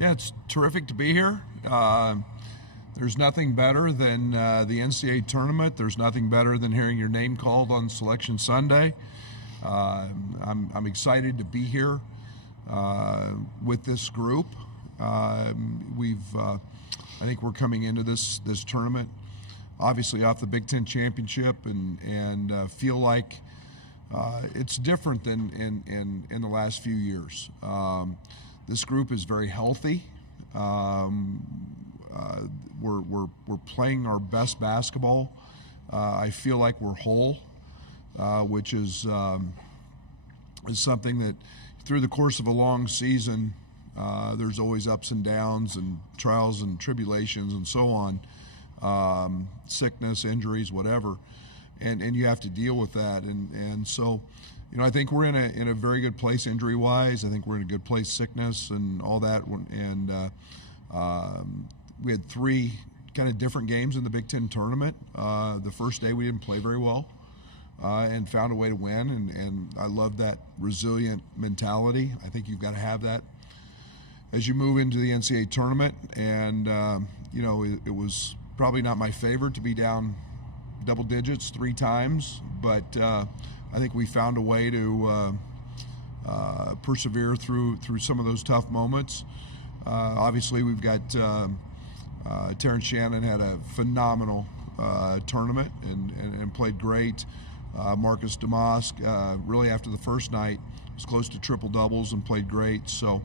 Yeah, it's terrific to be here. There's nothing better than the NCAA Tournament. There's nothing better than hearing your name called on Selection Sunday. I'm excited to be here with this group. I think we're coming into this tournament, obviously off the Big Ten championship, and feel like it's different than in the last few years. This group is very healthy. We're playing our best basketball. I feel like we're whole, which is something that through the course of a long season, there's always ups and downs and trials and tribulations and so on, sickness, injuries, whatever, and you have to deal with that. And so, I think we're in a very good place injury-wise. I think we're in a good place sickness and all that. And we had 3 kind of different games in the Big Ten tournament. The first day we didn't play very well and found a way to win. And I love that resilient mentality. I think you've got to have that as you move into the NCAA tournament. And, it was probably not my favorite to be down double digits 3 times, but I think we found a way to persevere through some of those tough moments. Obviously, we've got Terren Shannon had a phenomenal tournament and played great. Marcus Damask, really after the first night, was close to triple doubles and played great. So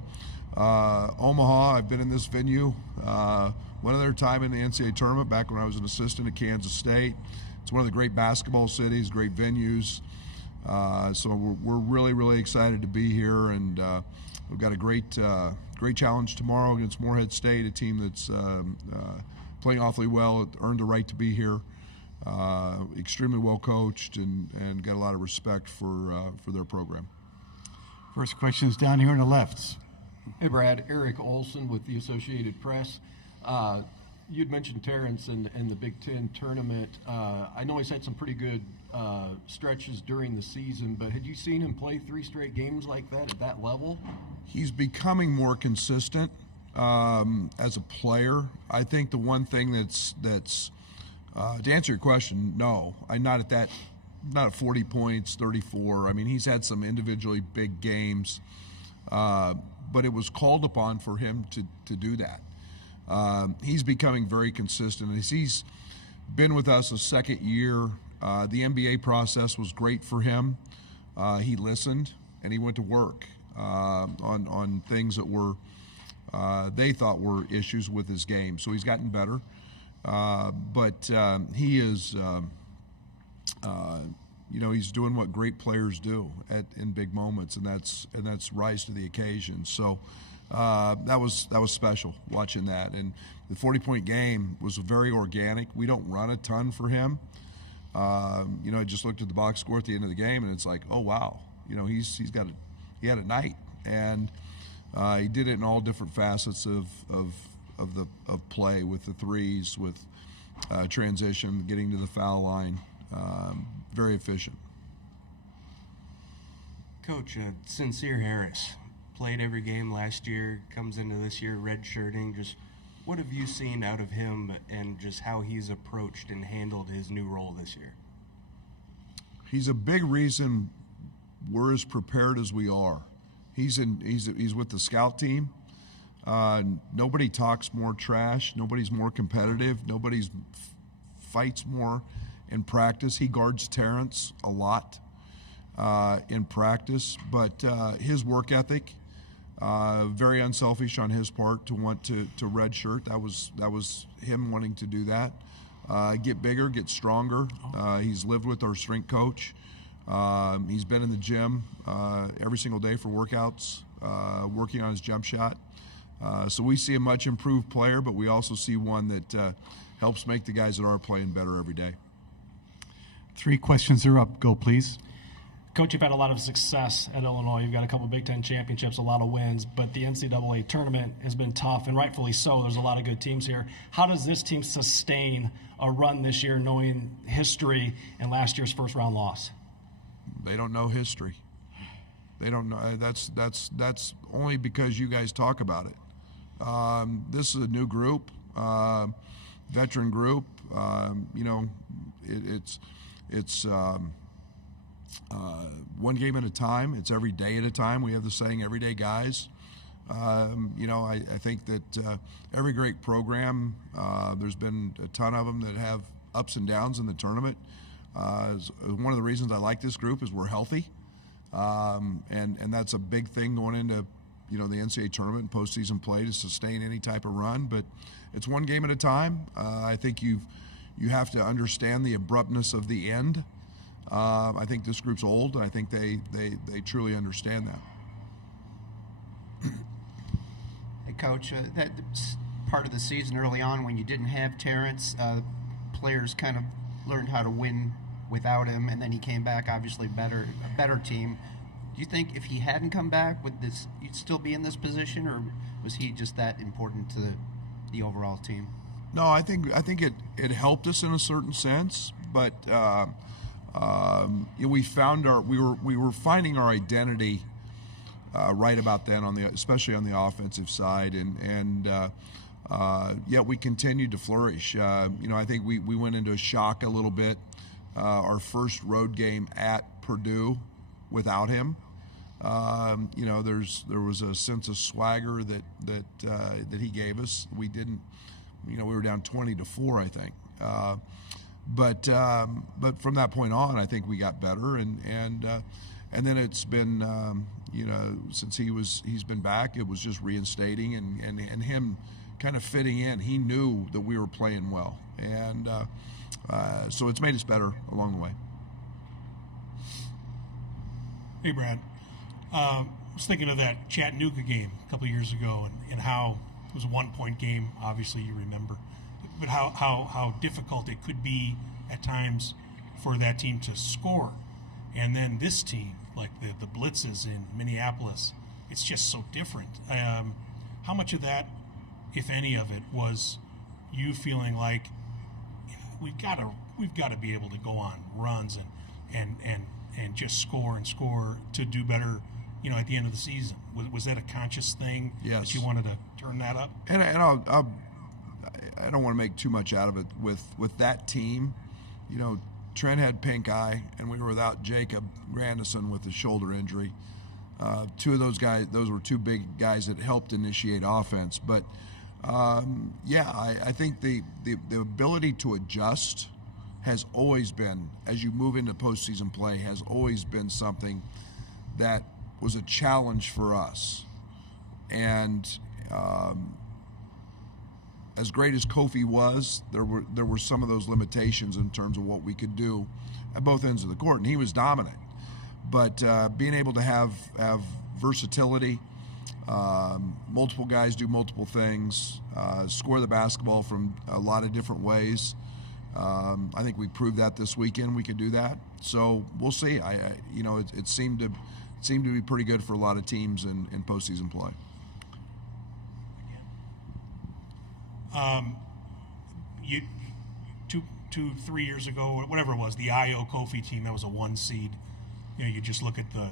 Omaha, I've been in this venue one other time in the NCAA tournament back when I was an assistant at Kansas State. It's one of the great basketball cities, great venues. So we're really, really excited to be here, and we've got a great challenge tomorrow against Morehead State, a team that's playing awfully well, earned the right to be here, extremely well coached, and got a lot of respect for their program. First question is down here on the left. Hey, Brad. Eric Olson with the Associated Press. You'd mentioned Terrence and the Big Ten tournament. I know he's had some pretty good stretches during the season, but had you seen him play 3 straight games like that at that level? He's becoming more consistent as a player. I think the one thing that's to answer your question, no, I'm not at that, not at 40 points, 34. I mean, he's had some individually big games, but it was called upon for him to do that. He's becoming very consistent. As he's been with us a second year, the NBA process was great for him. He listened and he went to work on things that were they thought were issues with his game. So he's gotten better, but he is he's doing what great players do in big moments, and that's rise to the occasion. So. That was special watching that, and the 40-point game was very organic. We don't run a ton for him. I just looked at the box score at the end of the game, and it's like, oh wow, he had a night, and he did it in all different facets of play, with the threes, with transition, getting to the foul line, very efficient. Coach, Sincere Harris played every game last year, comes into this year redshirting. Just what have you seen out of him, and just how he's approached and handled his new role this year? He's a big reason we're as prepared as we are. He's with the scout team. Nobody talks more trash. Nobody's more competitive. Nobody's fights more in practice. He guards Terrence a lot in practice, but his work ethic, very unselfish on his part to want to redshirt. That was him wanting to do that. Get bigger, get stronger. He's lived with our strength coach. He's been in the gym every single day for workouts, working on his jump shot. So we see a much improved player, but we also see one that helps make the guys that are playing better every day. 3 questions are up. Go, please. Coach, you've had a lot of success at Illinois. You've got a couple Big Ten championships, a lot of wins, but the NCAA tournament has been tough, and rightfully so. There's a lot of good teams here. How does this team sustain a run this year, knowing history and last year's first-round loss? They don't know history. They don't know. That's only because you guys talk about it. This is a new group, veteran group. It's one game at a time. It's every day at a time. We have the saying, everyday guys. I think that every great program, there's been a ton of them that have ups and downs in the tournament. One of the reasons I like this group is we're healthy, and that's a big thing going into the NCAA tournament and postseason play, to sustain any type of run. But it's one game at a time. I think you have to understand the abruptness of the end. I think this group's old. I think they truly understand that. Hey, Coach, that part of the season early on when you didn't have Terrence, players kind of learned how to win without him, and then he came back, obviously a better team. Do you think if he hadn't come back, you'd still be in this position, or was he just that important to the overall team? No, I think it helped us in a certain sense, but we were finding our identity right about then, especially on the offensive side, and yet we continued to flourish. I think we went into a shock a little bit. Our first road game at Purdue without him. There was a sense of swagger that he gave us. We didn't, we were down 20-4, I think. But from that point on, I think we got better, and then it's been since he's been back, it was just reinstating and him kind of fitting in. He knew that we were playing well, and so it's made us better along the way. Hey, Brad. I was thinking of that Chattanooga game a couple of years ago, and how it was a 1-point game. Obviously, you remember, but how difficult it could be at times for that team to score, and then this team, like the blitzes in Minneapolis, it's just so different. How much of that, if any of it, was you feeling like we've got to be able to go on runs and just score and score to do better, at the end of the season? Was that a conscious thing? Yes. That you wanted to turn that up? And I don't want to make too much out of it with that team. Trent had pink eye, and we were without Jacob Grandison with a shoulder injury. Two of those guys, those were two big guys that helped initiate offense. But I think the ability to adjust has always been, as you move into postseason play, has always been something that was a challenge for us. And as great as Kofi was, there were some of those limitations in terms of what we could do at both ends of the court, and he was dominant. But being able to have versatility, multiple guys do multiple things, score the basketball from a lot of different ways. I think we proved that this weekend we could do that. So we'll see. It seemed to be pretty good for a lot of teams in postseason play. 3 years ago, whatever it was, the IO Kofi team, that was a 1 seed. You just look at the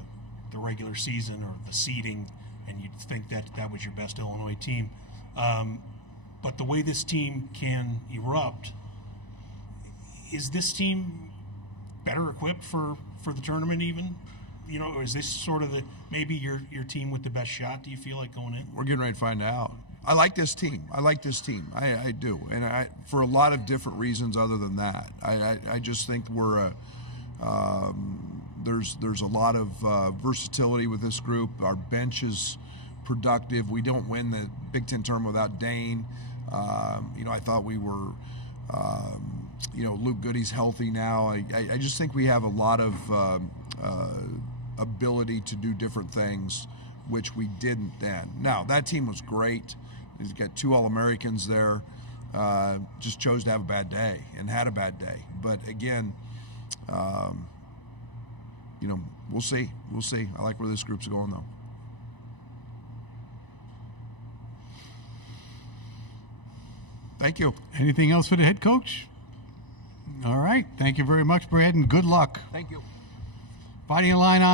regular season or the seeding, and you'd think that was your best Illinois team. But the way this team can erupt, is this team better equipped for the tournament even? Or is this sort of maybe your team with the best shot, do you feel like, going in? We're getting ready to find out. I like this team. I do. And for a lot of different reasons other than that. I just think there's a lot of versatility with this group. Our bench is productive. We don't win the Big Ten tournament without Dane. I thought we were, Luke Goody's healthy now. I just think we have a lot of ability to do different things, which we didn't then. Now, that team was great. He's got 2 All-Americans there. Just chose to have a bad day and had a bad day. But again, we'll see. I like where this group's going, though. Thank you. Anything else for the head coach? All right. Thank you very much, Brad, and good luck. Thank you. Fighting Illini.